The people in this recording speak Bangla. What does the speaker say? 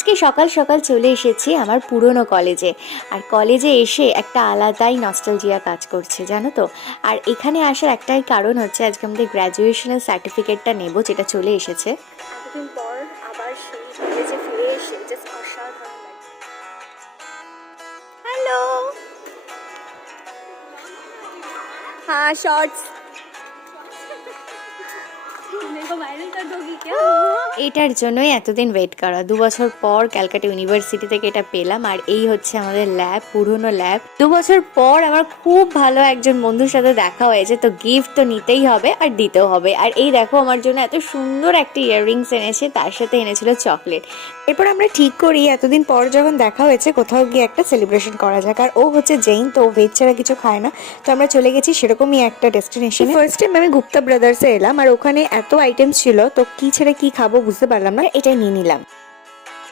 আজকে সকাল সকাল চলে এসেছি আমার পুরনো কলেজে। আর কলেজে এসে একটা আলাদাই নস্টালজিয়া কাজ করছে জানো তো। আর এখানে আসার একটাই কারণ হচ্ছে আজকে আমাদের গ্র্যাজুয়েশনের সার্টিফিকেটটা নেব, যেটা চলে এসেছে। এতদিন পর আবার সেই কলেজে ফিরে এসে জাস্ট অসাধারণ লাগছে। হ্যালো, হ্যাঁ শর্টস এটার জন্যই এতদিন ওয়েট করা। 2 বছর পর ক্যালকাটা ইউনিভার্সিটি থেকে এটা পেলাম। আর এই হচ্ছে আমাদের ল্যাব, পুরনো ল্যাব। 2 বছর পর আমার খুব ভালো একজন বন্ধুর সাথে দেখা হয়েছে, তো গিফট তো নিতেই হবে আর দিতেও হবে। আর এই দেখো আমার জন্য এত সুন্দর একটা ইয়াররিংস এনেছে, তার সাথে এনেছিল চকলেট। এরপর আমরা ঠিক করি এতদিন পর যখন দেখা হয়েছে কোথাও গিয়ে একটা সেলিব্রেশন করা যাক। আর ও হচ্ছে জৈন, তো ভেজ ছাড়া কিছু খায় না, তো আমরা চলে গেছি সেরকমই একটা ডেস্টিনেশনে। ফার্স্ট টাইম আমি গুপ্তা ব্রাদার্সে এলাম, আর ওখানে এত আইটেমস ছিল, তো কি ছেড়ে কি খাবো বুঝতে পারলাম না, এটাই নিয়ে নিলাম।